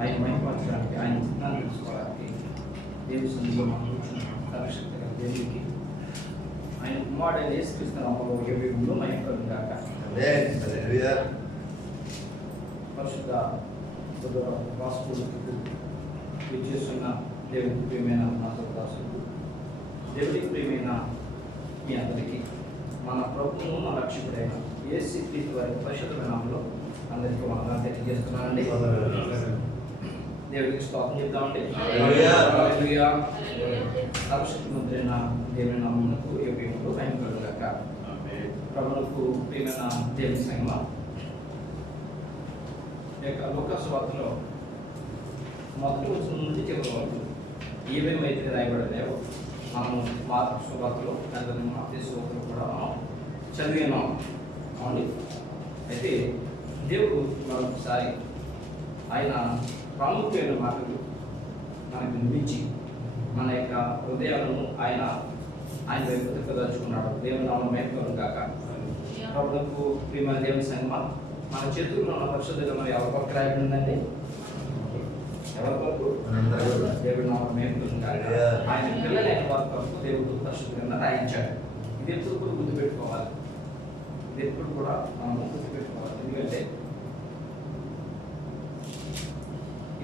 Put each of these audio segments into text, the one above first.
ఆయన మహిమపరచడానికి, ఆయన చిత్తాన్ని తెలుసుకోవడానికి దేవుని సన్నిధిలో మనం కూర్చున్నాం. సర్వశక్తి గల దేవునికి ఆయన కుమారుడైన యేసుక్రీస్తు నామములో యుగయుగములు మహిమ కలుగును గాక. ఆమేన్. హల్లెలూయా. పరిశుద్ధ వాసుకు విచ్చేస్తున్న దేవుడికి ప్రియమైన నా దాసులకు, దేవుడికి ప్రియమైన మీ అందరికీ మన ప్రభువును మన రక్షకుడైన యేసుక్రీస్తు వారి పరిశుద్ధ నామములో అందరికీ వందనాలు తెలియజేస్తున్నానండి. దేవుడికి స్తోత్రం చెప్తామండి. హల్లెలూయా. సర్వశక్తి మంత్రైన దేవుని నామమునకు యుగయుగములు మహిమ కలుగును గాక. ప్రభువుకు ప్రియమైన దేవుని సంగమా, లూకాసు వార్తలో మొదటి వచనం నుండి చివరి వరకు ఏమేమైతే రాయబడలేవో మనము మార్కు సువార్తలో దాని మత్తయి సువార్తలో కూడా మనం చదివినాం. అవును. అయితే దేవుడు మరొకసారి ఆయన ప్రాముఖ్యమైన మాటలు మనకు వినిపించి మన యొక్క హృదయాలను ఆయన వైపు తిప్పదలుచుకున్నాడు. దేవుని నామమున మహిమ కలుగును గాక. ప్రభువుకు ప్రియమైన దేవుని సంగమా, మన చేతుల్లో ఉన్న పరిశుద్ధ గ్రంథం ఎవరి కొరకు రాయబడిందండి? ఎవరి కొరకు? దేవుడి నామమున మహిమ కలుగును గాక. ఆయన పిల్లలైన వారి కొరకు దేవుడు పరిశుద్ధ గ్రంథం రాయించాడు. ఇది ఎప్పుడు కూడా గుర్తుపెట్టుకోవాలి. ఇది ఎప్పుడు కూడా మనం గుర్తుపెట్టుకోవాలి. ఎందుకంటే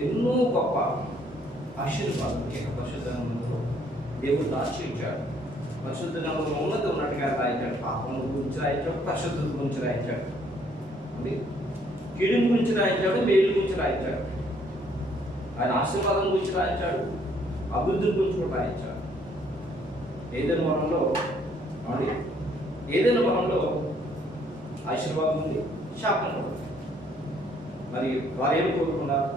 ఎన్నో గొప్ప ఆశీర్వాదాలు ఈ పరిశుద్ధ గ్రంథంలో దేవుడు దాచించాడు. పరిశుద్ధ గ్రంథంలో ఉన్నది ఉన్నట్టుగా రాయించాడు. పాపం గురించి రాయించాడు, పరిశుద్ధత గురించి రాయించాడు, కీడుని గురించి రాయించాడు, మేలు గురించి రాయించాడు, ఆయన ఆశీర్వాదం గురించి రాయించాడు, అభివృద్ధి గురించి కూడా రాయించాడు. ఏదైనా వరంలో ఆశీర్వాదం ఉంది, శాపం కూడా. మరి వారు ఏమి కోరుకున్నారు?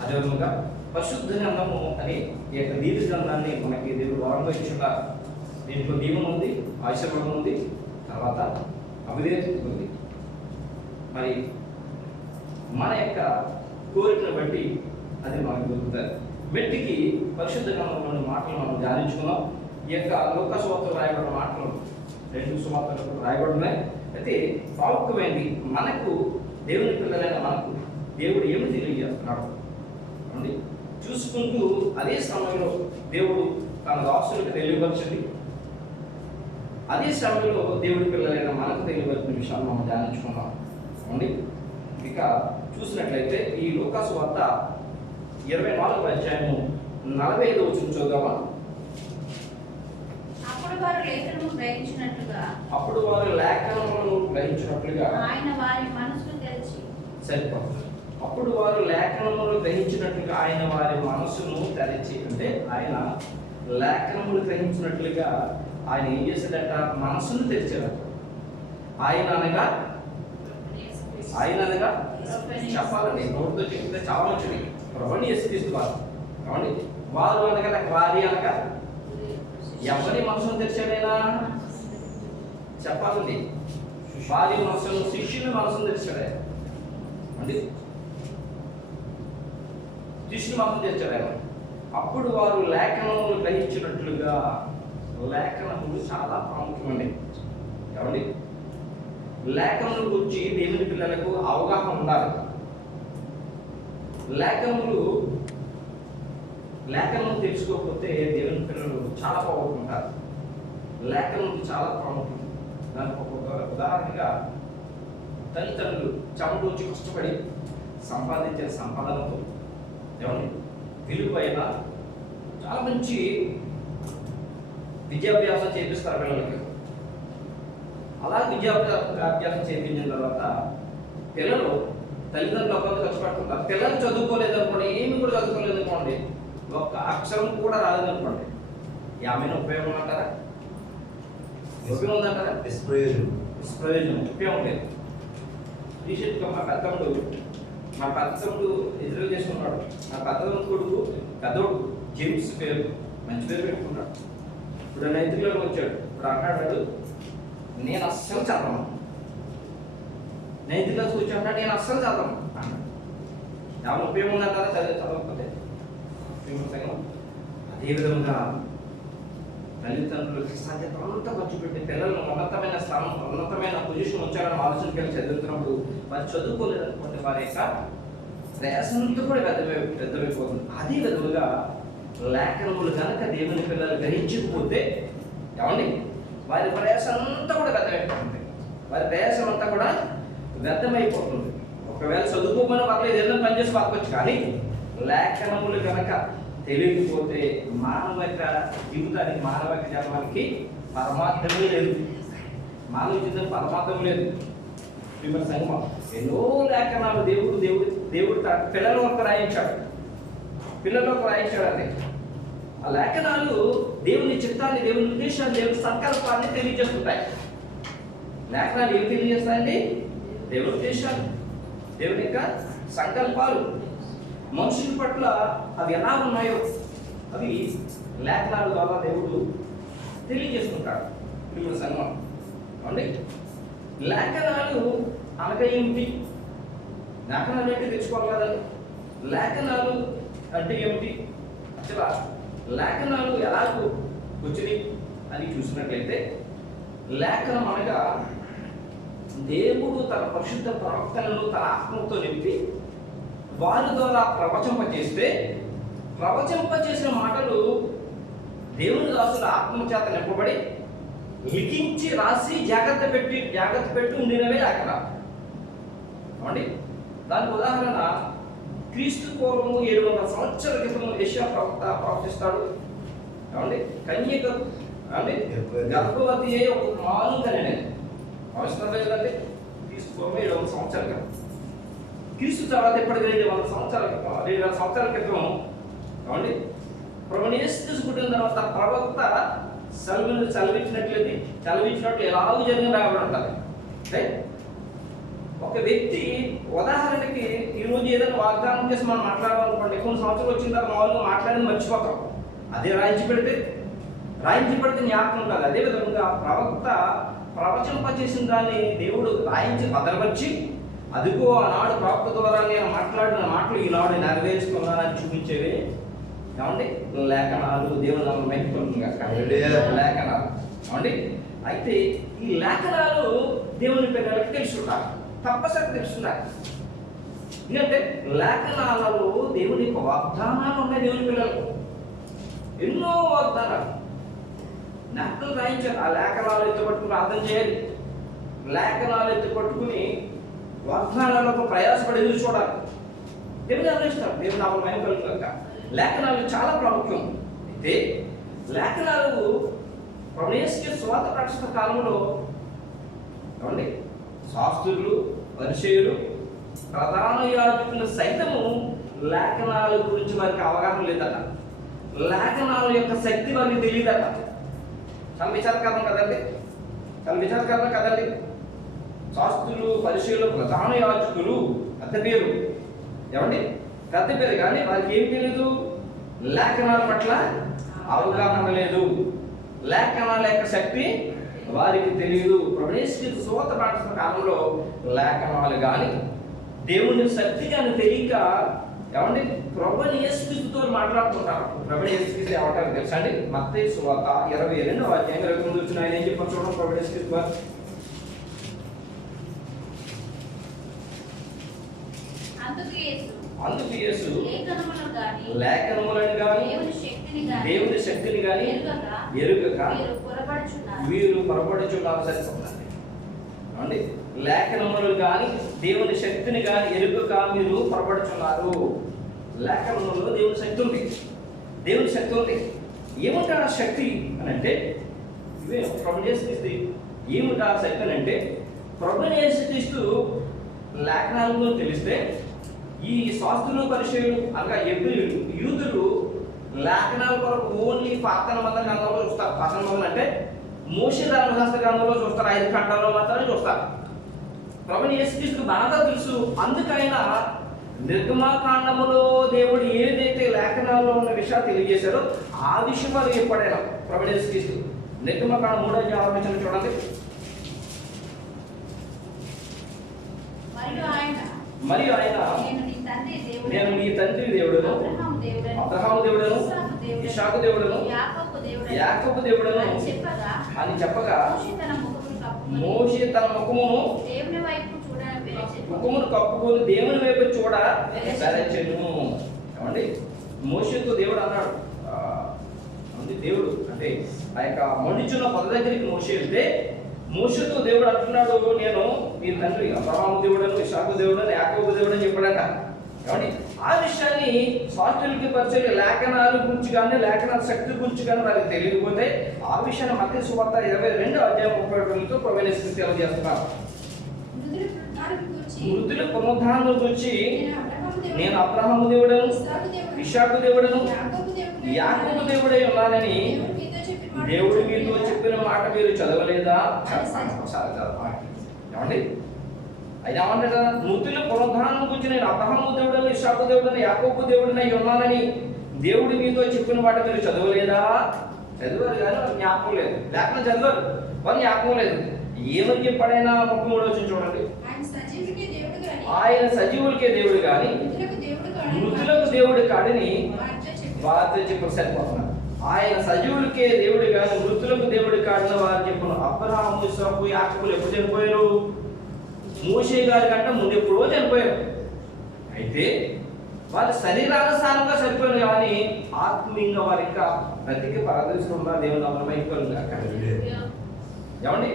అదేవిధంగా పరిశుద్ధ గ్రంథము అని ఈ యొక్క నీతి గ్రంథాన్ని మనకి దేవుడు వరంగా ఇచ్చున్నారు. దీంట్లో దీవెన ఉంది, ఆశీర్వాదం ఉంది, తర్వాత అవిధేయత ఉంది. మరి మన యొక్క కోరికను బట్టి అది మనకు దొరుకుతుంది. మెట్టికి పరిశుద్ధ గ్రంథంలోని మాటలు మనం ధ్యానించుకున్నాం. ఈ యొక్క లూకా సువార్తలో రాయబడిన మాటలు 2 సువార్తలు రాయబడినాయి. అయితే ప్రాముఖ్యమైనది మనకు, దేవుని పిల్లలైన మనకు దేవుడు ఏమి తెలియజేస్తున్నాడు అండి చూసుకుంటూ అదే సమయంలో దేవుడు తన దాసులకు తెలియపరిచింది. అదే సమయంలో దేవుడి పిల్లలైన మనకు తెలియవలసిన విషయాలు మనం ధ్యానించుకున్నాం అండి. ఇక చూసినట్లయితే ఈ లూకా సువార్త 24వ అధ్యాయము 45వ వచనం చూద్దామా. అప్పుడు వారు లేఖనములను గ్రహించినట్లుగా ఆయన వారి మనసును తెరిచి సరిపోతుంది. అప్పుడు వారు లేఖనములు గ్రహించినట్లుగా ఆయన వారి మనసును తెరిచి, అంటే ఆయన లేఖనములు గ్రహించినట్లుగా ఆయన ఏం చేశాడట? మనసును తెరిచాడట. ఆయన అనగా చెప్పాలండి, నోటితో చెప్తే చాలా మంచిది. ప్రభువుని యేసుక్రీస్తు వారు. కాబట్టి వారు అనగా వారి అనగా ఎవరి మనసును తెరిచాడైనా చెప్పాలండి. వారి మనసును, శిష్యుని మనసును తెరిచాడు అండి. శిష్యుని మనసును తెరిచాడు ఆయన. అప్పుడు వారు లేఖనములు గ్రహించినట్లుగా. లేఖనములు చాలా ప్రాముఖ్యమండి. ఏమండి? లేఖనముల గురించి దేవుని పిల్లలకు అవగాహన ఉండాలి. లేఖనములు తెలుసుకోకపోతే దేవుని పిల్లలు చాలా పోగొట్టుకుంటారు. లేఖనములు చాలా ప్రాముఖ్యం. దానికి ఒక ఉదాహరణగా తల్లిదండ్రులు చెమటూచి కష్టపడి సంపాదించిన సంపాదనతో ఏమండి విలువైన చాలా మంచి విద్యాభ్యాసం చేపిస్తారు పిల్లలకి. అలా విద్యాభ్యాసం చేయించిన తర్వాత పిల్లలు తల్లిదండ్రులు ఒక్కొక్క ఖర్చు పెడుతుంటారు. పిల్లలు చదువుకోలేదు అనుకోండి, ఏమి కూడా చదువుకోలేదు అనుకోండి, ఒక్క అక్షరం కూడా రాలేదనుకోండి, ఏమైనా ఉపయోగం అంటారా? ఉపయోగం ఉందంటారా? నిష్ప్రయోజనం, ఉపయోగం లేదు. రీసెంట్గా మా పెద్దమ్ముడు ఎదురు చేసుకున్నాడు. మా పెద్దోడు జేమ్స్ పేరు, మంచి పేరు పెట్టుకున్నాడు. ఇప్పుడు నైతికలోకి వచ్చాడు. ఇప్పుడు అన్నాడు, నేను అస్సలు చదవను. నైతికలో కూర్చుంటాడు, నేను అస్సలు చదవను అన్నాడు. ఏమైనా ఉపయోగం ఉందంటారా? చదవకపోతే అదేవిధంగా తల్లిదండ్రులకి సాధ్యత అంతా ఖర్చు పెట్టి పిల్లలను ఉన్నతమైన స్థానం, ఉన్నతమైన పొజిషన్ వచ్చారని ఆలోచనకి వెళ్ళి చదువుతున్నప్పుడు వారు చదువుకోలేదనుకోండి, వారి యొక్క ప్రయాసంతో కూడా పెద్దమైపోతుంది. అదే విధముగా లేఖనములు కనుక దేవుని పిల్లలు గ్రహించకపోతే ఏమండి వారి ప్రయాసం అంతా కూడా వ్యర్థమైపోతుంది. వారి ప్రయాసం అంతా కూడా వ్యర్థమైపోతుంది. ఒకవేళ చదువుకోమని పర్లేదు, ఏదైనా పని చేసి పక్కవచ్చు, కానీ లేఖనములు కనుక తెలియకపోతే మానవిక జీవితానికి, మానవిక జన్మానికి పరమార్థమే లేదు. మానవ జీవితం పరమార్థం లేదు. విమర్శ సంగమం ఎన్నో లేఖనాలు దేవుడు తన పిల్లల వరకు రాయించాడు. పిల్లలకు రాయించాడు. అదే ఆ లేఖనాలు దేవుని చిత్తాన్ని, దేవుని ఉద్దేశాన్ని, దేవుని సంకల్పాన్ని తెలియజేస్తుంటాయి. లేఖనాలు ఏమి తెలియజేస్తాయండి? దేవుని ఉద్దేశాలు, దేవుని యొక్క సంకల్పాలు, మనుషుల పట్ల అవి ఎలా ఉన్నాయో అవి లేఖనాల ద్వారా దేవుడు తెలియజేస్తుంటాడు. ఇప్పుడు సంగమం అండి. లేఖనాలు అనగా ఏమిటి? లేఖనాలు ఏంటి తెచ్చుకోవాలి కదండి. లేఖనాలు అంటే ఏమిటి? అసలు లేఖనాలు ఎలా వచ్చినాయి అని చూసినట్లయితే, లేఖనం అనగా దేవుడు తన పరిశుద్ధ ప్రవక్తలను తన ఆత్మతో నింపి వారి ద్వారా ప్రవచింపచేసిన మాటలు దేవుని దాసుల ఆత్మ చేత నింపబడి లిఖించి రాసి జాగ్రత్త పెట్టి ఉండినవే లేఖనాలు అండి. దానికి ఉదాహరణ క్రీస్తు పూర్వము 700 సంవత్సరాల క్రితం యెషయా ప్రవక్త ప్రవచిస్తాడు. ఏమండి కన్యక అంటే గర్భవతి అయ్యే ఒక మాను కనే అవసరం లేదంటే క్రీస్తు పూర్వం 700 సంవత్సరాల క్రితం. క్రీస్తు తర్వాత ఎప్పటికి 200 సంవత్సరాల క్రితం ఏమండి ప్రభువుని యేసు పుట్టిన తర్వాత ప్రవక్త చదివించినట్టు ఎలాగూ జరిగిన రాయబడి ఉంటుంది. ఒక వ్యక్తి ఉదాహరణకి ఈరోజు ఏదైనా వాగ్దానం చేసి మనం మాట్లాడాలనుకోండి, కొన్ని సంవత్సరాలు వచ్చిన తర్వాత మామూలుగా మాట్లాడేది మర్చిపోతాం. అదే రాయించి పెడితే జ్ఞాపకం కాదు. అదేవిధంగా ప్రవక్త ప్రవచింపచేసిన దాన్ని దేవుడు రాయించి భద్రపరిచి, అదిగో ఆనాడు ప్రవక్త ద్వారా నేను మాట్లాడిన మాటలు ఈనాడు నెరవేరుస్తున్నానని చూపించేవి ఏమండి లేఖనాలు. దేవుని నామమున మహిమ కలుగును గాక. లేఖనాలు ఏమండి. అయితే ఈ లేఖనాలు దేవుని పిల్లలకి తెలుసుకుంటారు, తప్పనిసరిగా తెలుస్తున్నారు. ఎందుకంటే లేఖనాలలో దేవుని యొక్క వాగ్దానాలు ఉన్నాయి. దేవుని పిల్లలకు ఎన్నో వాగ్దానాలు లేఖనాలు రాయించారు. ఆ లేఖనాలు ఎత్తుపట్టుకుని ప్రార్థన చేయాలి. లేఖనాలు ఎత్తుపట్టుకుని వాగ్దానాలకు ప్రయాసపడి ఎదురు చూడాలి. దేవుని అందిస్తారు. దేవుని నామమున మహిమ కలుగును గాక. లేఖనాలు చాలా ప్రాముఖ్యం. అయితే లేఖనాలు ప్రభువుకి స్వాత ప్రకటన కాలంలో ఏమండి శాస్త్రులు, పరిసయ్యులు, ప్రధాన యాజకులు సైతము లేఖనాల గురించి వారికి అవగాహన లేదట. లేఖనాల యొక్క శక్తి వారికి తెలియదట. చాలా విచారకరం కదండి. శాస్త్రులు, పరిసయ్యులు, ప్రధాన యాజకులు పెద్ద పేరు ఏమండి పెద్ద పేరు, కానీ వారికి ఏం తెలియదు? లేఖనాల పట్ల అవగాహన లేదు. లేఖనాల యొక్క శక్తి వారికి తెలియదు. ప్రభువుకి సువార్త ప్రకటన కాలంలో లేఖనాలు కానీ దేవుని శక్తి కానీ తెలియక ఏమండి ప్రభువుని యేసుక్రీస్తుతో మాట్లాడుతుంటారు. ప్రభువుని యేసుక్రీస్తు ఏమంటారు తెలుసా అండి? మత్తయి సువార్త 22వ అధ్యాయం 29 వచ్చిన ఆయన ఏం చెప్పారు చూడండి. ప్రభువుని యేసుక్రీస్తు వారు అందుకు యేసు లేఖనములను గాని దేవుని శక్తిని గాని ఎరుగక వీరు పొరపడుచున్నారు. సరిపోతుంది అండి. లేఖనములు గాని దేవుని శక్తిని గాని ఎరుగక మీరు పొరపడుచున్నారు. లేఖనములో దేవుని శక్తి ఉంది. ఏముంటారు ఆ శక్తి అని అంటే, ఇవే ప్రభువుని యేసుక్రీస్తు. ఏముంటారు ఆ శక్తి అని అంటే, ప్రభువుని యేసుక్రీస్తు లేఖనాలను తెలిస్తే ఈ శాస్త్రులు, పరిసయ్యులు అనగా యూదులు లేఖనాల కొరకు ఓన్లీ పాత గ్రంథంలో చూస్తారు. పాత నిబంధన అంటే మోషే ధర్మశాస్త్ర గ్రంథంలో చూస్తారు. 5 ఖండాల్లో మాత్రమే చూస్తారు. ప్రభువుని యేసుక్రీస్తుకు బాగా తెలుసు. అందుకైనా నిర్గమకాండములో దేవుడు ఏదైతే లేఖనాల్లో ఉన్న విషయాలు తెలియజేశారో ఆ విషయం వారు ఎప్పుడైనా ప్రభువుని యేసుక్రీస్తు నిర్గమకాండం 3వ అధ్యాయం చూడండి. మరియు ఆయన నేను నీ తండ్రి దేవుడను, అబ్రహాము దేవుడను, ఇస్సాకు దేవుడను, యాకోబు దేవుడను అని చెప్పగా మోషే తన ముఖమును ముఖమును కప్పుకొని దేవుని వైపు చూడ వెరచెను. ఏమండి, మోషేతో దేవుడు అన్నాడు, దేవుడు అంటే ఆ యొక్క మండుచున్న పొద దగ్గరికి మోషే వెళ్తే మోషేతో దేవుడు అంటున్నాడు, నేను మీ తండ్రి అబ్రహాము దేవుడని, ఇస్సాకు దేవుడని, యాకోబు దేవుడని చెప్పాడట. ఏమండి, ఆ విషయాన్ని శాస్త్రులకి పరిచయం లేఖనాల గురించి కానీ లేఖనాల శక్తి గురించి కానీ వారికి తెలియకపోతే ఆ విషయాన్ని మత్తయి సువార్త 22:32తో ప్రవేశిస్తూ తెలియజేస్తున్నారు. మృతుల పునరుద్ధానం గురించి నేను అబ్రహాము దేవుడను, ఇస్సాకు దేవుడను, యాకోబు దేవుడై ఉన్నానని దేవుడు మీతో చెప్పిన మాట మీరు చదవలేదా? ఏమండి, ఆయన ఏమంటారా? మృతుల పునరుద్ధానం గురించి నేను అబ్రహాము దేవుడను, ఇస్సాకు దేవుడని, యాకోబు దేవుడని ఉన్నానని దేవుడు మీతో చెప్పిన మాట మీరు చదవలేదా? చదివారు కానీ వారు జ్ఞాపకం లేదు. లేకపోతే చదివారు, వారు జ్ఞాపకం లేదు. ఏమని చెప్పాడైనా 33వ వచనం చూడండి. ఆయన సజీవులకే దేవుడు కానీ మృతులకు దేవుడు కాడని వారితో చెప్పు సరిపోతున్నారు. ఆయన సజీవులకే దేవుడు కానీ మృతులకు దేవుడు కాడిన వారు చెప్పను. అబ్రహాము, ఇస్సాకు, యాకోబులు ఎప్పుడు చనిపోయారు? మోషే గారి కంటే ముందు ఎప్పుడో చనిపోయారు. అయితే వారి శరీరానుసారంగా చనిపోయారు కానీ ఆత్మీయంగా వారు ఇంకా బ్రతికి పరదేశంలో దేవుని నామమున ఏమండి,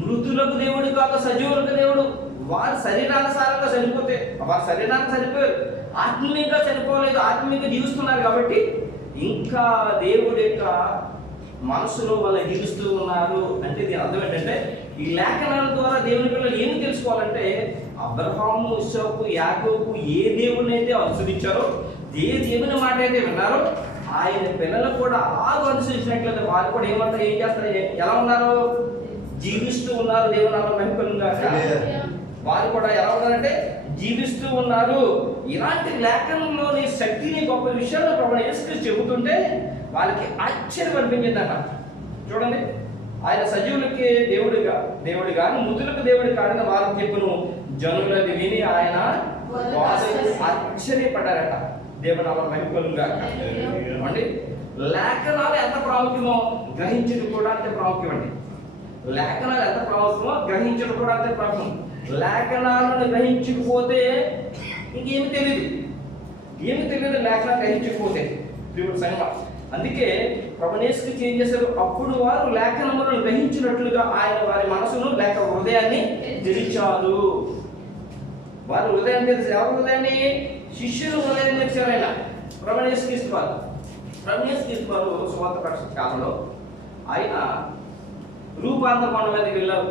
మృతులకు దేవుడు కాక సజీవులకు దేవుడు. వారి శరీరానుసారంగా చనిపోతే వారి శరీరానికి చనిపోయారు, ఆత్మీయంగా చనిపోలేదు, ఆత్మీయంగా జీవిస్తున్నారు. కాబట్టి ఇంకా దేవుడి యొక్క మనసులో వాళ్ళు జీవిస్తూ ఉన్నారు. అంటే దీని అర్థం ఏంటంటే ఈ లేఖనాల ద్వారా దేవుని పిల్లలు ఏమి తెలుసుకోవాలంటే అబ్రహాము, ఇస్సాకు, యాకోబు ఏ దేవుని అయితే అనుసరించారో, ఏ దేవుని మాట అయితే విన్నారో ఆయన పిల్లలు కూడా అలాగ అనుసరించినట్లయితే వారు కూడా ఏమంటారు, ఏం చేస్తారు, ఎలా ఉన్నారు? జీవిస్తూ ఉన్నారు. దేవుని నామమున మహిమ కలుగును గాక. వారు కూడా ఎలా ఉన్నారంటే జీవిస్తూ ఉన్నారు. ఇలాంటి లేఖనంలోని శక్తిని, గొప్ప విషయాలు ప్రభువు యేసుక్రీస్తు చెబుతుంటే వాళ్ళకి ఆశ్చర్యం అనిపించిందట. చూడండి, ఆయన సజీవులకి దేవుడు కానీ మృతులకు దేవుడు కాడని వారికి చెప్పును. జనులది విని ఆయన ఆశ్చర్యపడ్డారట. దేవుని నామమున మహిమ కలుగును గాక. ఏమండి, లేఖనాలు ఎంత ప్రాముఖ్యమో గ్రహించడం కూడా అంతే ప్రాముఖ్యం అండి. లేఖనాలు ఎంత ప్రాముఖ్యమో గ్రహించడం కూడా అంతే ప్రాముఖ్యం. లేఖనాలను గ్రహించకపోతే ఇంకేమి తెలియదు, ఏమి తెలియదు లేఖనాలు గ్రహించకపోతే. సంగమ అందుకే ప్రభువు యేసుక్రీస్తు ఏం చేశారు? అప్పుడు వారు లేఖనములను గ్రహించినట్లుగా ఆయన వారి మనసును లేక హృదయాన్ని తెరిచారు. వారు హృదయాన్ని తెరిచారు. ఎవరు హృదయాన్ని? శిష్యులు హృదయాన్ని తెరిచారు. ఆయన ప్రభువు యేసుక్రీస్తు వారు స్వార్థ పరిస్థితి కాలంలో ఆయన రూపాంతర కొండ మీదకి వెళ్ళారు.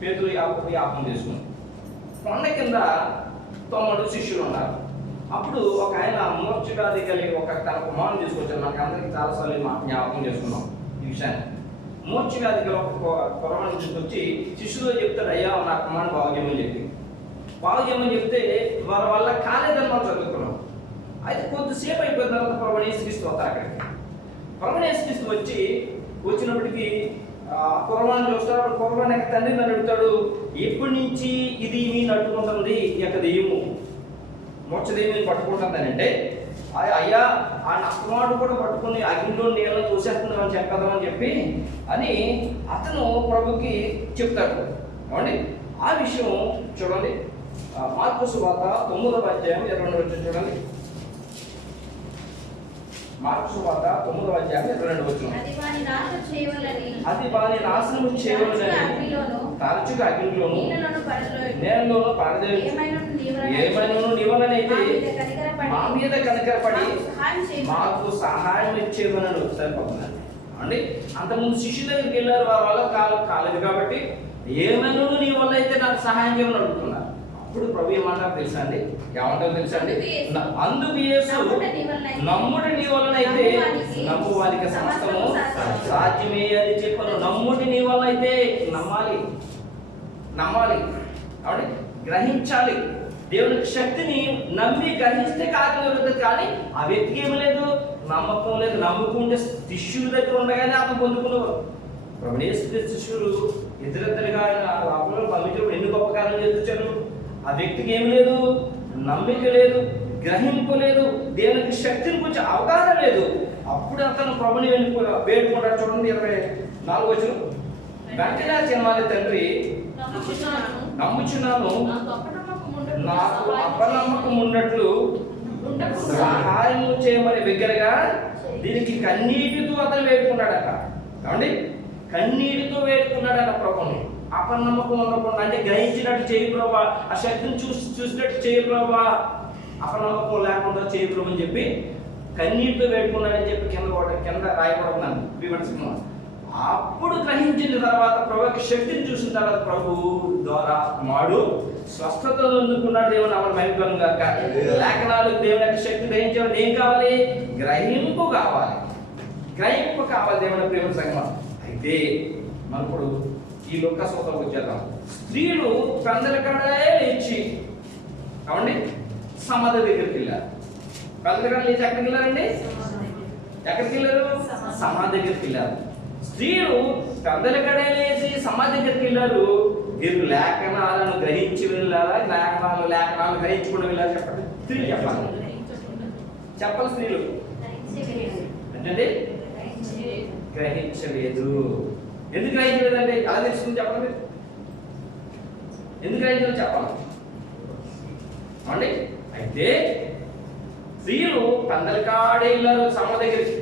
పేతురు, యాకోబు యాపం చేసుకుని కొండ కింద 9 శిష్యులు ఉన్నారు. అప్పుడు ఒక ఆయన మూర్ఛవ్యాధి కలిగి తన కుమారుని తీసుకొచ్చారు. మనకి అందరికీ చాలాసార్లు జ్ఞాపకం చేసుకున్నాం ఈ విషయాన్ని. మూర్ఛవ్యాధి గల ఒక కుర్రవాడిని తీసుకొచ్చి శిష్యులు చెప్తాడు, అయ్యా నా కుమారుని బాగు చేయమని చెప్తే వారి వల్ల కాలేదని మనం చదువుకున్నాం. అయితే కొద్దిసేపు అయిపోయిన తర్వాత ప్రభువు యేసుక్రీస్తు వస్తారు. అక్కడికి ప్రభువు యేసుక్రీస్తు వచ్చినప్పటికీ కుర్రవాణ్ణి చూస్తాడు. అప్పుడు కుర్రవాణి తండ్రి నన్ను అడుగుతాడు, ఎప్పటి నుంచి ఇది నేను అడ్డుకుంటుంది ఈ యొక్క దెయ్యము, మోక్షదేవిని పట్టుకుంటుందని. అంటే అయ్యా ఆ నక్కమాడు కూడా పట్టుకుని అగ్నిలో నీళ్ళని చూసేస్తున్నామని చెప్పదామని చెప్పి అని అతను ప్రభుకి చెప్తాడు. ఏమండి, ఆ విషయం చూడండి. మార్కు సువార్త 9:22 చూడండి. మార్కు సువార్త 9:22 అది వాని నాశనము చేయవలెనని తరచుగా అగ్నిలోను నేలలోను పడదేవి ఏమైనా నీవలనైతే మా మీద కనికరపడి మాకు సహాయం ఇచ్చేవనడు. సరిపోతుందండి. అండి, అంతకుముందు శిష్యుల దగ్గరికి వెళ్ళారు, వారి వల్ల కాలేదు కాబట్టి ఏమైనా నీ వల్ల అయితే నాకు సహాయం చేయమని అడుగుతున్నారు. అప్పుడు ప్రభు ఏమంటారు తెలుసా అండి? ఏమంటారు తెలుసా అండి? అందుకు యేసు నమ్ముడి నీ వలనైతే నమ్ము వారికి సమస్తము సాధ్యమే అని చెప్పాను. నమ్ముడి నీ వల్ల అయితే నమ్మాలి, కాబట్టి గ్రహించాలి. దేవునికి శక్తిని నమ్మి గ్రహిస్తే కార్యం జరుగుతుంది. కానీ ఆ వ్యక్తికి ఏమి లేదు, నమ్మకం లేదు. నమ్ముకుంటే శిష్యుల దగ్గర ఉండగానే అతను పొందుకునేవారు. ప్రభువు యేసుక్రీస్తు శిష్యులు ఇద్దరిద్దరుగా లోపల పంపించినప్పుడు ఎన్ని గొప్ప కార్యాలు చేయించారు. ఆ వ్యక్తికి ఏమి లేదు, నమ్మిక లేదు, గ్రహింపు లేదు, దేవునికి శక్తిని గురించి అవగాహన లేదు. అప్పుడు అతను ప్రభుని వేడుకుంటాడు. చూడండి 24 వెంటనే చిన్నవాళ్ళ తండ్రి నమ్ముచున్నాను నాకు అపనమ్మకం ఉన్నట్లు సహాయం చేయమని బిగ్గరగా దీనికి కన్నీటితో అతను వేడుకున్నాడట. ఏమండి, కన్నీటితో వేడుకున్నాడట ప్రభుని. అపనమ్మకం ఉండకుండా, అంటే గ్రహించినట్టు చేయి ప్రభా, ఆ శక్తిని చూసినట్టు చేయి ప్రభా, అపనమ్మకం లేకుండా చేయి ప్రభు అని చెప్పి కన్నీటితో వేడుకున్నాడని చెప్పి కింద రాయబడుతున్నాను విమర్శనం. అప్పుడు గ్రహించిన తర్వాత ప్రభుకి శక్తిని చూసిన తర్వాత ప్రభు ద్వారా మాడు స్వస్థత అందుకున్నాడు. దేవుని నామమున మహిమ గాక. లేఖనాలు దేవుని యొక్క శక్తి గ్రహించేవాడు ఏం కావాలి? గ్రహింపు కావాలి, గ్రహింపు కావాలి దేవుని ప్రేమ సంగమం. అయితే మనప్పుడు ఈ లూకా సువార్తకు వచ్చేద్దాం. స్త్రీలు పెందల కడే లేచి, కావండి, సమాధి దగ్గరికి వెళ్ళారు. పెందల కడ లేచి ఎక్కడికి వెళ్ళారండి? ఎక్కడికి వెళ్ళారు? సమాధి దగ్గరికి వెళ్ళారు. స్త్రీలు పెద్దల కడే లేచి సమాధి దగ్గరికి వెళ్ళారు. వీరు లేఖనాలను గ్రహించి వెళ్ళారా? లేఖనాలు గ్రహించకుండా వెళ్ళారు? చెప్పండి. స్త్రీలు చెప్పాలి స్త్రీలు అంటే గ్రహించలేదు. ఎందుకు గ్రహించలేదంటే అలా తెలుసుకుని చెప్పండి. ఎందుకు గ్రహించలేదు చెప్పాలి అండి. అయితే స్త్రీలు పెద్దల కాడే వెళ్ళారు సమాధి దగ్గరికి.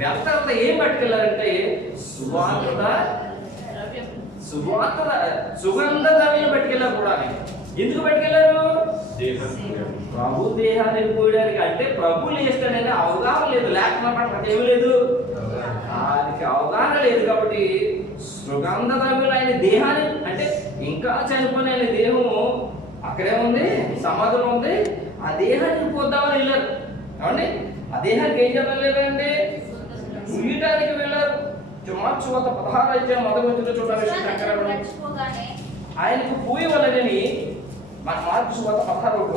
వెళ్తారంతా ఏం పట్టుకెళ్ళారంటే సుగంధ ద్రవ్యం పట్టుకెళ్ళారు కూడా. ఎందుకు పట్టుకెళ్ళారు? ప్రభు దేహానికి పోయడానికి. అంటే ప్రభు లేస్తాడని అవగాహన లేదు, లేకపోతే ఏమి లేదు, ఆయనకి అవగాహన లేదు. కాబట్టి సుగంధ ద్రవ్యం ఆయన దేహాన్ని, అంటే ఇంకా చనిపోయిన ఆయన దేహము అక్కడే ఉంది, సమాధిలో ఉంది. ఆ దేహానికి పోద్దామని వెళ్ళారు. ఏమండి, ఆ దేహానికి ఏం చెప్పడం లేదండి, పూయటానికి వెళ్ళారు. మార్క్స్ సువార్త 16వ అధ్యాయం మొదటి వచనంలో చూడండి. ఆయనకు పూయవలనని మన మార్క్స్ సువార్త 16వ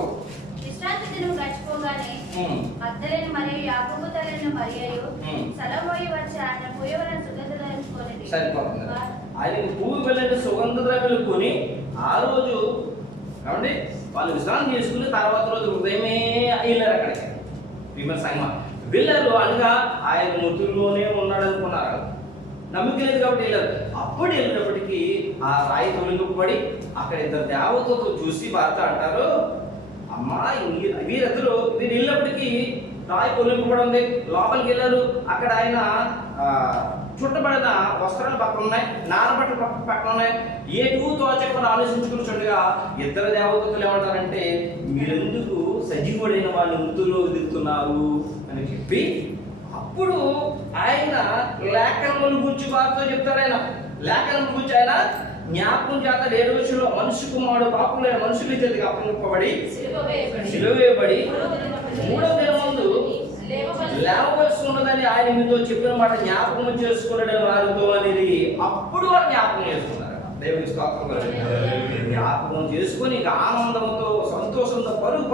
విశ్రాంతి దినం గడిచిపోగానే మగ్దలేని మరియు యాకోబు తల్లి మరియయు సలోమోయి వచ్చి ఆయన పూయవలన సుగంధ ద్రవ్యం సరిపోతుంది. ఆయనకు పూయవలన సుగంధ ద్రవ్యాలు కొని ఆ రోజు కాబట్టి వాళ్ళు విశ్రాంతి చేసుకుని తర్వాత రోజు ఉదయమే వెళ్ళారు అక్కడికి. విమర్శంగా వెళ్ళారు. అనగా ఆయన మృతుల్లోనే ఉన్నాడు అనుకున్నారు, నమ్మకం లేదు కాబట్టి వెళ్ళారు. అప్పుడు వెళ్ళినప్పటికీ ఆ రాయి తొలగింపబడి అక్కడ ఇద్దరు దేవతలు చూసి భర్త అంటారు, అమ్మా వీరిద్దరు వీరు వెళ్ళినప్పటికీ రాయి తొలగింపబడి లోపలికి వెళ్ళారు. అక్కడ ఆయన చుట్టబడిన వస్త్రాలు పక్కన ఉన్నాయి, నానబట్టలు పక్కన ఉన్నాయి. ఏటూ తోచకుండా ఆలోచించుకుంటుండగా ఇద్దరు దేవతలు ఏమంటారంటే, మీరెందుకు సజీవుడైన వాళ్ళు మృతుల్లో దిగుతున్నారు అని చెప్పి అప్పుడు ఆయన లేఖనముల గురించి వారితో చెప్తారు. ఆయన లేఖనం గురించి ఆయన జ్ఞాపకం చేత 7వ వచనంలో మనుష్య కుమారుడు పాపులైన మనుషుల చేతికి అప్పగింపబడి సిలువ వేయబడి 3వ దినం ముందు లేవవలసి ఉన్నదని ఆయన మీతో చెప్పిన మాట జ్ఞాపకం చేసుకున్నాడు వారితో అనేది. అప్పుడు వారు జ్ఞాపకం చేసుకున్నారు. దేవుని స్తోత్రం. జ్ఞాపకం చేసుకొని ఇంకా ఆనందంతో సంతోషంతో పరుగు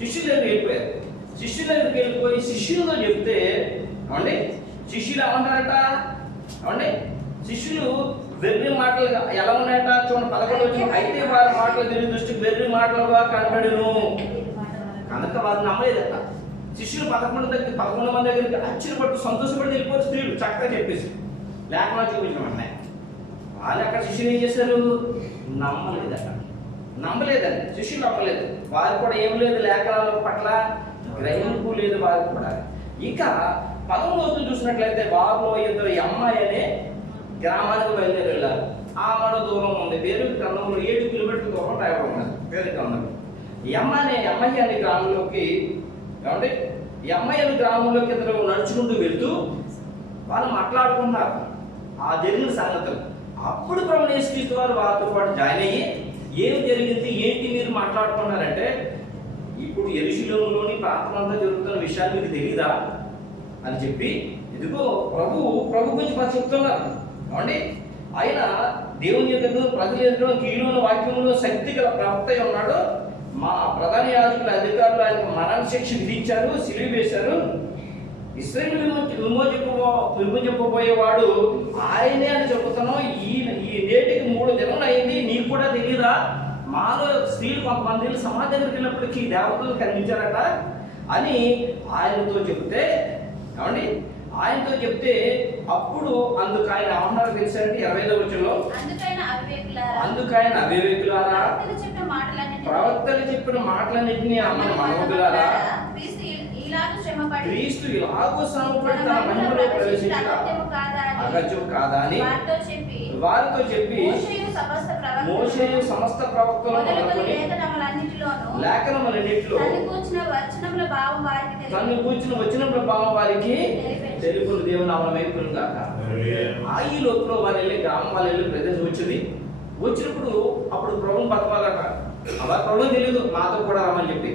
శిష్యులకు వెళ్ళిపోయారు. శిష్యుల దగ్గరికి వెళ్ళిపోయి శిష్యులతో చెప్తే, అవండి శిష్యులు ఏమంటారట, అవండి శిష్యులు వెర్రి మాటలు ఎలా ఉన్నాయట చూడండి. 11వ వచనం, అయితే వారి మాటలు దీని దృష్టికి వెర్రి మాటలుగా కనబడును కనుక వారు నమ్మలేదట. శిష్యులు 11 మంది దగ్గరికి ఆశ్చర్యపడుతూ సంతోషపడి వెళ్ళిపోయి స్త్రీలు చక్కగా చెప్పేసి లేఖనాలు చూపించమంటున్నాయి. వాళ్ళు అక్కడ శిష్యులు ఏం చేశారు? నమ్మలేదండి. శిష్యులు నమ్మలేదు. వారు కూడా ఏం లేదు, లేఖనాల పట్ల గ్రహింపు లేదు వారికి కూడా. ఇక 11వ వచనం చూసినట్లయితే వారిలో ఇద్దరు అమ్మాయి అనే గ్రామానికి బయలుదేరి వెళ్ళారు. ఆ మన దూరం ఉంది, పేరు గ్రంథంలో 7 కిలోమీటర్ల దూరం రాయబడి ఉన్నది పేరు గ్రంథంలో. ఈ అమ్మాయి అనే గ్రామంలోకి, కాబట్టి ఈ అమ్మాయి అనే గ్రామంలోకి ఇద్దరు నడుచుకుంటూ వెళ్తూ వాళ్ళు మాట్లాడుకున్నారు ఆ జరిగిన సంగతులు. అప్పుడు ప్రభువు యేసుక్రీస్తు వారు వారితో పాటు జాయిన్ అయ్యి ఏం జరిగింది ఏంటి మీరు మాట్లాడుకున్నారంటే, ఇప్పుడు యెరూషలేములోని ప్రాంతమంతా జరుగుతున్న విషయాలు మీకు తెలీదా అని చెప్పి, ఇదిగో ప్రభు గురించి చెప్తున్నారు. కాబట్టి ఆయన దేవుని యొక్క ప్రజల ఎదుట కీడున వాక్యంలో శక్తి గల ప్రవక్త ఉన్నాడు. మా ప్రధాన యాజకుల అధికారులు ఆయనకు మరణ శిక్ష విధించారు, సిలువ వేశారు. ఇశ్రాయేలు విమోచింపబోయేవాడు ఆయనే అని చెబుతున్నాం. ఈ నేటికి 3 దినాలు అయింది, నీకు కూడా తెలియదా? మాలో స్త్రీలు కొంతమంది సమాధి దగ్గరికి వెళ్ళినప్పటికీ దేవతలు కనిపించారట అని ఆయనతో చెప్తే, ఏమండి ఆయనతో చెప్తే అప్పుడు అందుకు ఆయన ఏమన్నారు తెలుసండి 25వ వచనంలో, అందుకైన అవివేకులారా ప్రవక్తలు చెప్పిన మాటలన్నింటినీ మన మనవకులారా క్రీస్తు ఇలాగూ శ్రమపడి తన మహిమలో ప్రవేశించుట అగత్యం కాదా అని వారితో చెప్పి మోషేయు సమస్త ప్రవక్తలు మొదలుకొని లేఖనములన్నిటిలో తను కూర్చున్న వచనముల భావం వారికి తెలుపును. దేవుని నామమున మహిమ గాక. ఈ లోపల వారు వెళ్ళి గ్రామం వాళ్ళు వెళ్ళి ప్రదేశం వచ్చినప్పుడు అప్పుడు ప్రభుని బతకాలట. వారి ప్రభు తెలియదు మాతో కూడా రమ్మని చెప్పి.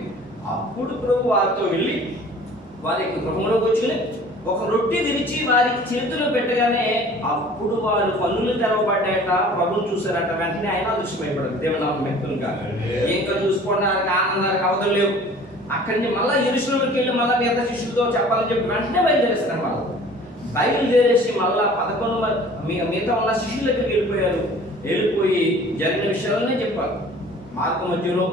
అప్పుడు ప్రభు వారితో వెళ్ళి వారి యొక్క గృహంలోకి వచ్చి ఒక రొట్టె విరిచి వారికి చేతిలో పెట్టగానే అప్పుడు వారు కన్నులు తెరవబడ్డాయట. ప్రభుని చూశారట. వెంటనే ఆయన దృష్టి భయపడదు. దేవుని నామమున మహిమ గాక. ఇంకా చూసుకోవడానికి ఆనందానికి అవధులు లేవు. అక్కడి నుంచి మళ్ళీ యెరూషలేముకి వెళ్ళి మళ్ళీ మిగతా శిష్యులతో చెప్పాలని చెప్పి వెంటనే బయలుదేరేస్తారు. వాళ్ళు బయలుదేరేసి మళ్ళా 11 మిగతా ఉన్న శిష్యుల దగ్గరికి వెళ్ళిపోయి జరిగిన విషయాలనే చెప్పారు. మార్గం మధ్యలో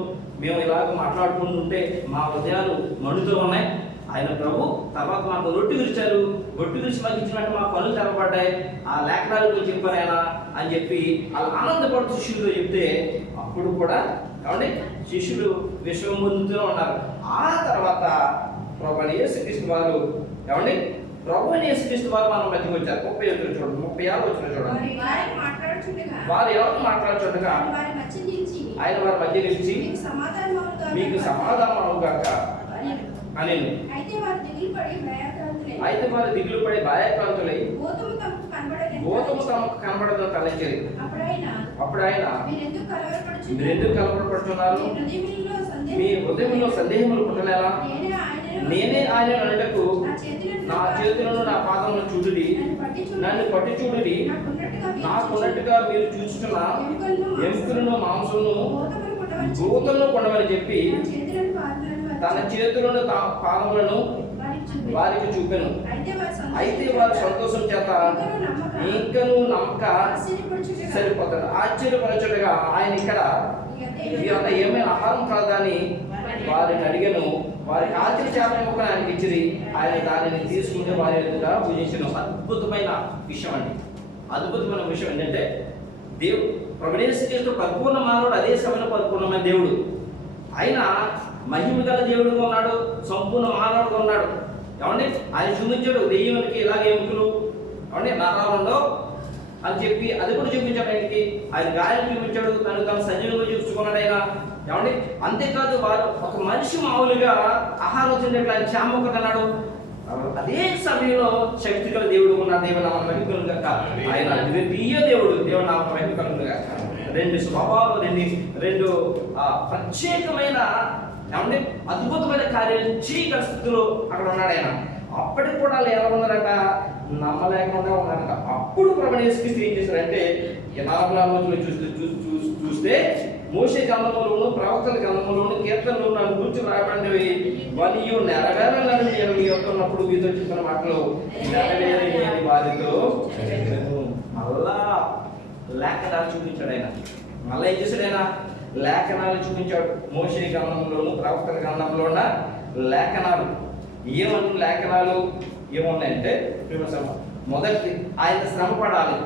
మేము ఇలాగ మాట్లాడుకుంటుంటే మా హృదయాలు మండుతూ ఉన్నాయి. ఆయన ప్రభు తర్వాత మాకు రొట్టె విరిచారు. రొట్టె విరిచి మాకు ఇచ్చినట్టు మా పనులు తెరవబడ్డాయి. ఆ లేఖనాలు చెప్పారు ఆయన అని చెప్పి అలా ఆనందపడుతూ శిష్యులతో చెప్తే అప్పుడు కూడా కాబట్టి శిష్యులు విషయం పొందుతూ ఉన్నారు. ఆ తర్వాత ప్రభువైన యేసుక్రీస్తు వారు ఏమండి ప్రభువైన యేసుక్రీస్తు వారు మన మధ్యకి వచ్చారు. 31 చూడండి, 36 వచ్చిన చూడండి. వారు ఎవరు మాట్లాడుచుండగా ఆయన వారి మధ్య నిలిచి మీకు సమాధానం గాక అని. అయితే వారు దిగులు పడి భయాక్రాంతులై గోతము తమకు కనబడదని తలంచేది. అప్పుడు ఆయన మీరెందుకు కలవరపడుతున్నారు? మీ హృదయంలో సందేహములు పుట్టలేలా? నేనే ఆయన అనుటకు నా చేతులను నా పాదములను చూడుడి, నన్ను పట్టి చూడుడి. నాకున్నట్టుగా మీరు చూస్తున్న ఎముకలను మాంసమును గోతలను కొనమని చెప్పి తన చేతులను పాదములను వారికి చూపెను. అయితే వారి సంతోషం చేత ఇంకను నమ్మక సరిపోతాడు. ఆశ్చర్యపరచుడుగా ఆయన ఇక్కడ ఇదంతా ఏమైనా ఆహారం కాదని వారిని అడిగను. వారికి ఆశ్చర్య చేపల ముక్కను ఆయనకి ఇచ్చిరి. ఆయన దానిని తీసుకుంటే వారి ఎదుట పూజించిన అద్భుతమైన విషయం అండి. అద్భుతమైన విషయం ఏంటంటే దేవుడు ప్రభువైన యేసుక్రీస్తు పరిపూర్ణ మానవుడు, అదే సమయంలో పరిపూర్ణమైన దేవుడు. ఆయన మహిమ గల దేవుడుగా ఉన్నాడు, సంపూర్ణ మానవుడుగా ఉన్నాడు. ఏమండి ఆయన చూపించాడు దెయ్యానికి ఇలాగే ఎముకలు ఏమండి నరాలుండో అని చెప్పి అది కూడా చూపించాడు ఆయనకి. ఆయన గాయం చూపించాడు, తను సజీవంగా చూపించుకున్నాడు ఆయన. ఏమండి అంతేకాదు వారు ఒక మనిషి మామూలుగా ఆహారం తింటే ఆయన క్షామొక్కదన్నాడు. అదే సమయంలో శక్తి గల దేవుడు ఉన్నాడు. దేవుని నామమున మహిమ కలుగును గాక. ఆయన ద్వితీయ దేవుడు. దేవుని నామమున మహిమ కలుగును గాక. రెండు స్వభావాలు, రెండు ప్రత్యేకమైన ఏమంటే అద్భుతమైన కార్యాలు చేయగల స్థితిలో అక్కడ ఉన్నాడు ఆయన. అప్పటికి కూడా వాళ్ళు ఎలా ఉన్నారట? నమ్మలేకుండా ఉన్నారట. అప్పుడు ప్రభువైన యేసుక్రీస్తు ఏం చేశారంటే 44 చూస్తే మోషే గ్రంథములోను ప్రవక్తల గ్రంథములోను కీర్తనలు నన్ను గురించి రాయబడినవి మరియు నెరవేరాలని నేను మీ యొక్క ఉన్నప్పుడు మీతో చెప్పిన మాటలు నెరవేరని అని వారితో మళ్ళా లేఖనాలు చూపించాడు ఆయన. మళ్ళీ ఏం చేశాడు ఆయన? లేఖనాలు చూపించాడు. మోషే గ్రంథంలోను ప్రవక్తల గ్రంథంలోన లేఖనాలు ఏమంటు లేఖనాలు ఏమున్నాయంటే మొదటి ఆయన శ్రమ పడాలి.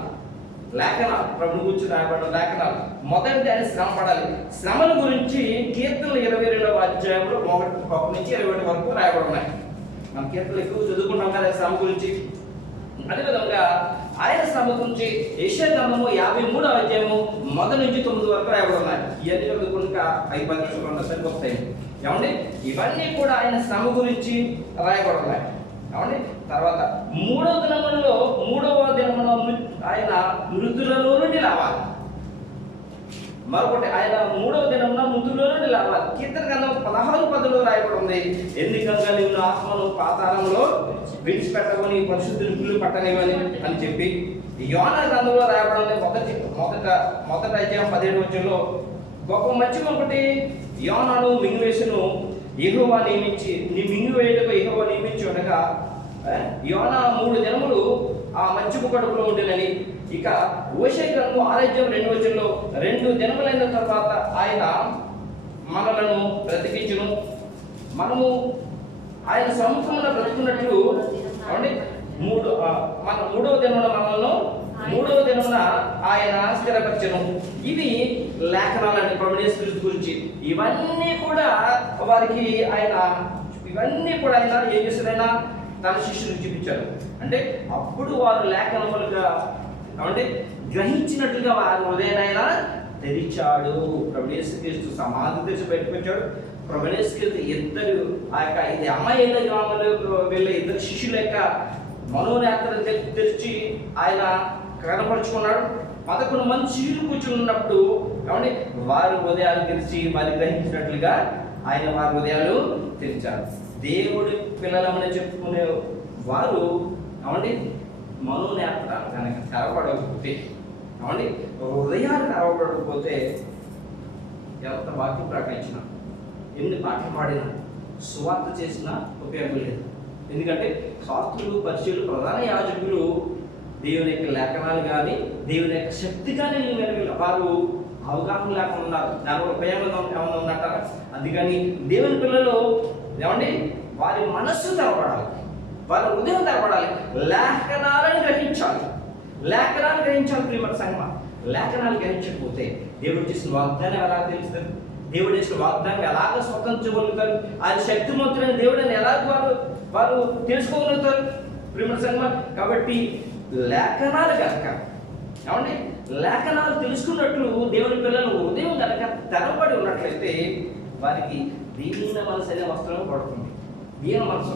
లేఖనాలు ప్రభుని గురించి రాయబడిన లేఖనాలు మొదటి ఆయన శ్రమ పడాలి. శ్రమల గురించి కీర్తనలు 22వ అధ్యాయంలో 1 నుంచి 21 వరకు రాయబడి ఉన్నాయి. మన కీర్తనలు ఎక్కువ చదువుకుంటాం కదా శ్రమ గురించి. అదేవిధంగా ఆయన శ్రమ గురించి యెషయా గ్రంథము 53వ అధ్యాయము 1 నుంచి 9 వరకు రాయబడి ఉన్నాయి. ఇవన్నీ చదువుకుంటా 5-10 నిమిషాలు సరిపోతాయి. ఏమండి ఇవన్నీ కూడా ఆయన శ్రమ గురించి రాయబడి ఉన్నాయి. ఏమండి తర్వాత 3వ దినములో ఆయన మృతులలో నుండి లేవాలి. మరొకటి ఆయన 3వ దినమున మృతులలో నుండి లేవాలి. కీర్తన గ్రంథం 16:10 రాయబడి ఉంది. ఎందుకంగా నిన్ను ఆత్మను పాతాళంలో విడిచిపెట్టమని పరిశుద్ధులు పుల్లు పట్టనివని అని చెప్పి యోనా గ్రంథంలో రాయబడి ఉంది. మొదట అధ్యాయం 17వ వచనంలో గొప్ప మత్స్యం ఒకటి యోనాను మింగివేసును యెహోవా నియమించి మింగివేయుటకు యెహోవా నియమించి ఉండగా యోనా 3 దినములు ఆ మత్స్యపు కడుపులో ఉండేనని. ఇక హోషేయ గ్రంథం 6:2 వచనంలో 2 దినములైన తర్వాత ఆయన మనలను బ్రతికించును. మనము ఆయన సముఖంలో బ్రతుకున్నట్లు మన మూడవ దినమున మనల్ని మూడవ దినమున ఆయన స్థిరపరచను. ఇది లేఖనాలండి ప్రభువు యేసు క్రీస్తు గురించి. ఇవన్నీ కూడా వారికి ఆయన ఏం చేశారైనా తన శిష్యులకు చూపించారు. అంటే అప్పుడు వారు లేఖనములుగా అంటే గ్రహించినట్లుగా వారు హృదయాన్ని తెరిచాడు. ప్రభువు యేసు క్రీస్తు సమాధి తెరిచి బయటకు వచ్చాడు. ప్రభువు యేసు క్రీస్తు ఇద్దరు ఆ యొక్క ఇది అమ్మాయిల గ్రామంలో వెళ్ళే ఇద్దరు శిష్యుల యొక్క మనోనేత్రం తెరిచి ఆయన కనపరుచుకున్నాడు. 11 మంది శిష్యులు కూర్చుని ఉన్నప్పుడు కాబట్టి వారి హృదయాలు తెరిచి వారి గ్రహించినట్లుగా ఆయన వారి హృదయాలు తెరిచారు. దేవుడి పిల్లలమని చెప్పుకునే వారు కాబట్టి మనోనేత్ర కనుక తెరవబడకపోతే కాబట్టి హృదయాలు తెరవబడకపోతే ఎంత వాక్యం ప్రకటించిన, ఎన్ని పాటలు పాడినా, సువార్త చేసినా ఉపయోగం లేదు. ఎందుకంటే శాస్త్రులు, పరిచయులు, ప్రధాన యాజకులు దేవుని యొక్క లేఖనాలు కానీ దేవుని యొక్క శక్తి కానీ వారు అవగాహన లేకుండా ఉన్నారు. దానివల్ల ఉపయోగం ఏమైనా ఉందంటారా? అందుకని దేవుని పిల్లలు ఏమండి వారి మనస్సు తెరపడాలి, వారి హృదయం తెరపడాలి, లేఖనాలను గ్రహించాలి. ప్రియమైన సంగమా, లేఖనాలు గ్రహించకపోతే దేవుడు చేసిన వాగ్దానం ఎలా తెలుస్తుంది? దేవుడు చేసిన వాగ్దానం ఎలాగ స్వతంత్రించగలుగుతారు? ఆయన శక్తిమంతుడైన దేవుడని ఎలా వారు తెలుసుకోగలుగుతారు? ప్రియమైన సంగమా, కాబట్టి లేఖనాలు కనుక ఏమండి లేఖనాలు తెలుసుకున్నట్లు దేవుని పిల్లలు ఉదయం కనుక తెరపడి ఉన్నట్లయితే వారికి దీన మనసు అనే వస్త్రం పడుతుంది. దీన మనసు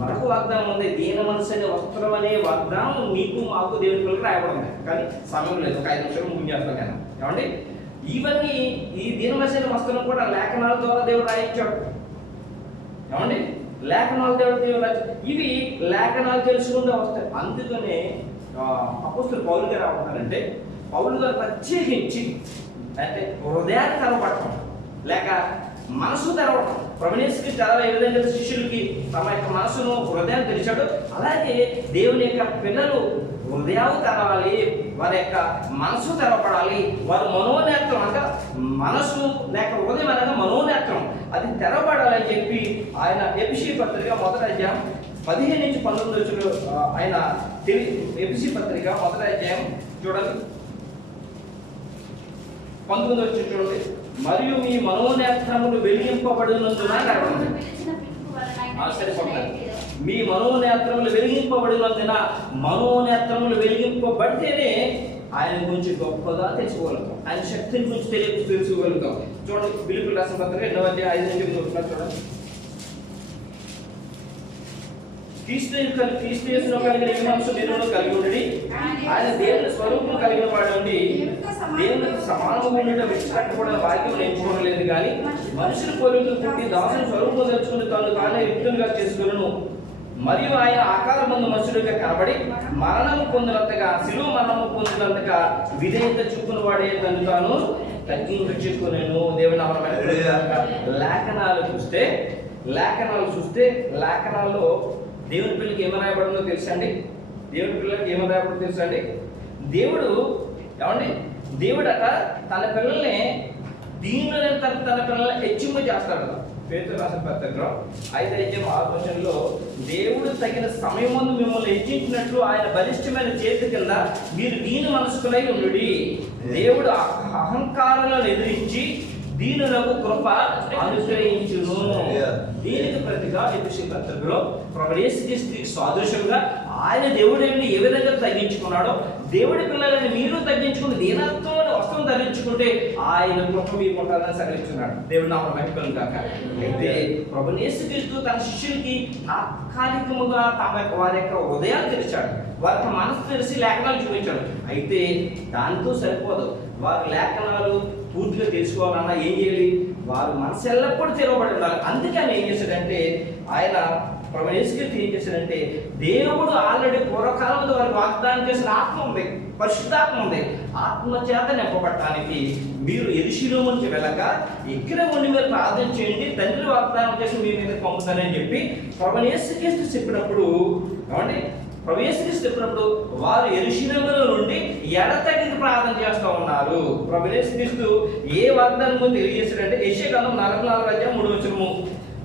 మరొక వాగ్దానం ఉంది. దీన మనసు అనే వస్త్రం అనే వాగ్దానం నీకు మాకు దేవుని పిల్లలకు రాయబడింది. కానీ సమయం లేదు, ఒక 5 నిమిషాలు ముగించేస్తాను నేను. ఏమండి ఇవన్నీ ఈ దీన మనసు అనే వస్త్రం కూడా లేఖనాల ద్వారా దేవుడు రాయించాడు. ఏమండి లేఖనాలు దేవుడు ఇవి లేఖనాలు తెలుసుకుంటూ వస్తాయి. అందుకనే అపోస్తలుడు పౌలు గారు ఏమంటారంటే, పౌలు గారు ప్రత్యేకించి అంటే హృదయాన్ని తెరవబడటం లేక మనసు తెరవడం, ప్రభువు యేసు క్రీస్తు ఏ విధంగా శిష్యులకి తమ యొక్క మనసును హృదయాన్ని తెరిచాడు, అలాగే దేవుని యొక్క పిల్లలు హృదయాలు తెరవాలి, వారి యొక్క మనసు తెరవబడాలి. వారి మనోనేత్రం అనగా మనసు లేక హృదయం అనగా మనోనేత్రం అది తెరవబడాలని చెప్పి ఆయన ఎఫెసీ పత్రిక 1వ అధ్యాయం 15 నుంచి 19 వచ్చులు ఆయన ఎఫెసీ పత్రిక 1వ అధ్యాయం చూడండి 19 వచ్చి చూడండి. మరియు మీ మనోనేత్రములు వెలిగింపబడినందున మీ మనోనేత్రములు వెలిగింపబడినందున మనోనేత్రములు వెలిగింపబడితేనే ఆయన గురించి గొప్పగా తెలుసుకోగలుగుతాం, ఆయన శక్తిని గురించి తెలుసుకోగలుగుతాం. చూడండి ఫిలిప్పీయులకు రాసిన పత్రిక 2వ అధ్యాయం 5 నుంచి 8 చూడండి. క్రీస్తు యేసులో కలిగిన ఈ మనసు మీరును కలిగి ఉండి ఆయన దేవుని స్వరూపం కలిగిన వాడు ఉండి దేవునికి సమానముగా ఉండటం విడిచిపెట్టకూడని భాగ్యం ఎంచుకోలేదు. కానీ మనుషుల పోలికలు పుట్టి దాసుని స్వరూపం తెచ్చుకుని తను తానే రిక్తులుగా చేసుకును. మరియు ఆయన ఆకారమందు మనుషుడిగా కనబడి మరణము పొందినంతగా శిలువ మరణము పొందినంతగా విధేయత చూపుకున్న వాడే తను తాను తగ్గించుకునేను. దేవుని నామమున లేఖనాలు చూస్తే లేఖనాల్లో దేవుని పిల్లలకి ఏమని రాయబడిందో తెలుసండి? దేవుని పిల్లలకి ఏమని రాయబడిందో తెలుసండి? దేవుడట తన పిల్లల్ని దీనులని తన పిల్లల్ని హెచ్చింపు చేస్తాడు. పేతురు రాసిన పత్రికలో 5వ అధ్యాయం 6వ వచనంలో దేవుడు తగిన సమయం ముందు మిమ్మల్ని హెచ్చించినట్లు ఆయన బలిష్టమైన చేతి కింద మీరు దీని మనసుకునై ఉండుడి. దేవుడు అహంకారాలను ఎదిరించి దీనులకు కృప అనుగ్రహించును. దీనికి ప్రతిగా ఎఫెసీ పత్రికలో ప్రభువు యేసు క్రీస్తుకి సాదృశ్యంగా ఆయన దేవుడిని ఏ విధంగా తగ్గించుకున్నాడో దేవుడి పిల్లలని మీరు తగ్గించుకుని దీనత్వం వస్త్రం ధరించుకుంటే ఆయన కృప మీకు ఉంటుందని సెలవిస్తున్నాడు. దేవుడి నామమున మహిమ కలుగును గాక. అయితే ప్రభువు యేసు క్రీస్తు తన శిష్యులకి తాత్కాలికముగా వారి యొక్క హృదయాలు తెరిచాడు, వారికి మనసు తెరిచి లేఖనాలు చూపించాడు. అయితే దాంతో సరిపోదు. వారి లేఖనాలు పూర్తిగా తెలుసుకోవాలన్నా ఏం చేయాలి? వారు మనసు ఎల్లప్పుడూ తెరవబడి ఉండాలి. అందుకని ఏం చేశాడంటే ఆయన ప్రభువు యేసు క్రీస్తు ఏం చేశాడంటే దేవుడు ఆల్రెడీ పూర్వకాలంలో వారికి వాగ్దానం చేసిన ఆత్మ ఉంది, పరిశుద్ధాత్మ ఉంది. ఆత్మ చేత నింపబడటానికి మీరు యెరూషలేము నుంచి వెళ్ళక ఇక్కడ ఉండి మీరు ప్రార్థన చేయండి, తండ్రి వాగ్దానం చేసి మీ మీద పంపుతానని చెప్పి ప్రభువు యేసు క్రీస్తు చెప్పినప్పుడు ప్రభువు యేసు క్రీస్తు చెప్పినప్పుడు వారు యెరూషలేములో నుండి ఎడతెగక ప్రార్థన చేస్తూ ఉన్నారు. ప్రభువు యేసు క్రీస్తు ఏ వాగ్దానం తెలియజేశాడంటే యెషయా గ్రంథం 44వ అధ్యాయం 3వ వచనము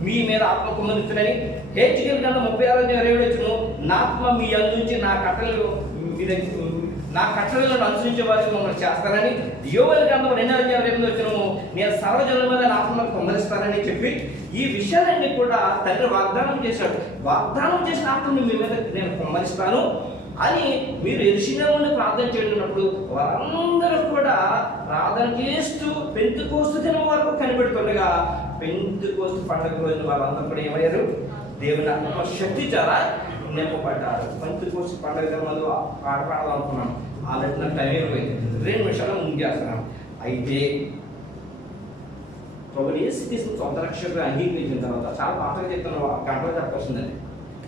మీ మీద ఆత్మ కుమ్మరించునని. హెచ్కేల్ గ్రంథం 36:27 నా ఆత్మ మీ అందుంచి నా కట్టడలను అనుసరించే వారికి మమ్మల్ని చేస్తారని. యోవేలు గ్రంథం 2:28 నేను సర్వజనుల మీద నా ఆత్మను కుమ్మరిస్తానని చెప్పి ఈ విషయాలన్నీ కూడా తండ్రి వాగ్దానం చేశాడు. వాగ్దానం చేసిన ఆత్మను మీ మీద నేను కుమ్మరిస్తాను అని మీరు యెరూషలేములో ప్రార్థన చేయనున్నప్పుడు వారందరూ కూడా ప్రార్థన చేస్తూ పెంతెకోస్తు దినం వరకు కనిపెడుతుండగా పెంతెకోస్తు పండుగ రోజున వాళ్ళందరూ కూడా ఏమయ్యారు? దేవుని ఆత్మ శక్తి చాలా నింపబడ్డారు. పెంతెకోస్తు పండుగ దినం పాట పాడాలనుకున్నాం. ఆల్రెడీ నాకు టైం అయిపోయింది. 2 నిమిషాలు ముగిస్తున్నాం. అయితే ప్రభువు యేసుక్రీస్తుని సొంత రక్షకుడిగా అంగీకరించిన తర్వాత చాలా పాతగా చెప్తున్నా, గంటలో చెప్పాల్సిందండి.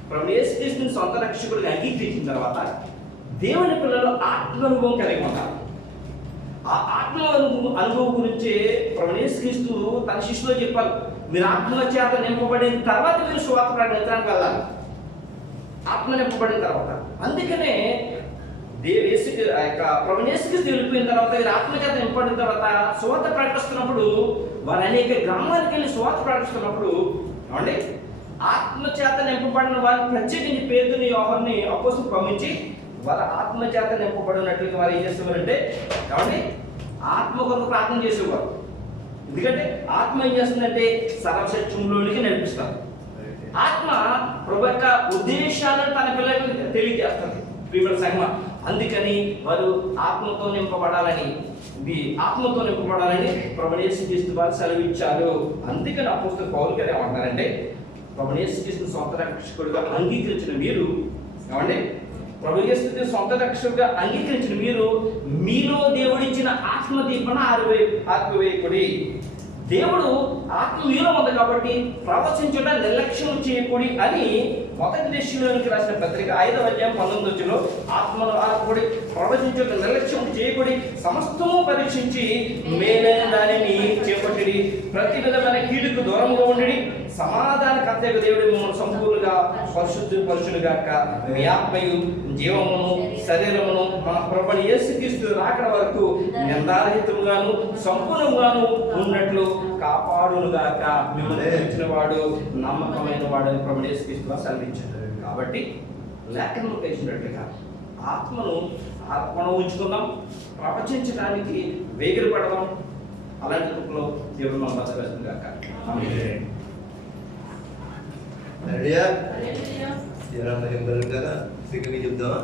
ప్రభువు యేసుక్రీస్తుని సొంత రక్షకుడిగా అంగీకరించిన తర్వాత దేవుని పిల్లలు ఆత్మానుభవం కలిగి ఉంటారు. ఆ ఆత్మ అనుభవం గురించి ప్రభువు యేసుక్రీస్తు తన శిష్యులో చెప్పారు, మీరు ఆత్మ చేత నింపబడిన తర్వాత మీరు సువార్త ప్రకటించడానికి వెళ్ళాలి. ఆత్మ నింపబడిన తర్వాత. అందుకనే ప్రభువు యేసుక్రీస్తు వెళ్ళిపోయిన తర్వాత మీరు ఆత్మ చేత నింపబడిన తర్వాత సువార్త ప్రకటిస్తున్నప్పుడు వారు అనేక గ్రామాలకు వెళ్ళి సువార్త ప్రకటిస్తున్నప్పుడు ఏమండి ఆత్మ చేత నింపబడిన వారిని ప్రత్యేకించి పేతుని యోహాన్ని అపోస్తలులకు పంపించి వాళ్ళ ఆత్మ చేత నింపబడినట్లుగా వారు ఏం చేసేవారంటే ఏమండి ఆత్మ కొరకు ప్రార్థన చేసేవారు. ఎందుకంటే ఆత్మ ఏం చేస్తుందంటే సర్వసత్యంలోనికి నడిపిస్తారు. ఆత్మ ప్రభు యొక్క ఉద్దేశాలను తన పిల్లలకు తెలియజేస్తుంది ప్రియమైన సంఘం. అందుకని వారు ఆత్మతో నింపబడాలని ప్రభువు యేసుక్రీస్తు వారు సెలవిచ్చారు. అందుకని అపోస్తలుడు పౌలు గారు ఏమంటారంటే ప్రభువు యేసుక్రీస్తుని సొంత రక్షకుడిగా అంగీకరించిన మీరు ఏమండి ప్రభువు యేసుక్రీస్తుని సొంత రక్షకుడిగా అంగీకరించిన మీరు మీలో దేవుడిచ్చిన ఆత్మ దీపన ఆర్పివేయకుడి. దేవుడు ఆత్మ మీలో ఉంది కాబట్టి ప్రవచించడం నిర్లక్ష్యం చేయకూడి అని మొదటి దశలోనికి రాసిన పత్రిక 5:19 ఆత్మను ఆర్పుడి ప్రవచించడం నిర్లక్ష్యం చేయకూడి సమస్తము పరీక్షించి మేలైన దానిని చేపట్టి ప్రతి విధమైన కీడుకు దూరంగా ఉండి సమాధాన కర్తయ్య దేవుడు మిమ్మల్ని సంపూర్ణంగా పరిశుద్ధుగాక మీ ఆత్మయు జీవమును శరీరమును మన ప్రభువు యేసుక్రీస్తు రాకడ వరకు నిందారహితముగాను సంపూర్ణంగాను ఉన్నట్లు కాపాడునుగాక. మిమ్మల్ని ఇచ్చిన వాడు నమ్మకమైన వాడు అని ప్రభువు యేసుక్రీస్తు సెలవించాడు. కాబట్టి లేఖనంలో పేసినట్లుగా ఆత్మను మనం ఉంచుకుందాం, ప్రవచించడానికి వేగిరి పడదాం. అలాంటి రూపంలో దేవుడు మనం బతకవేస్తుందిగాక. Haleluya. Haleluya. Sejarah yang berkata, sekian jam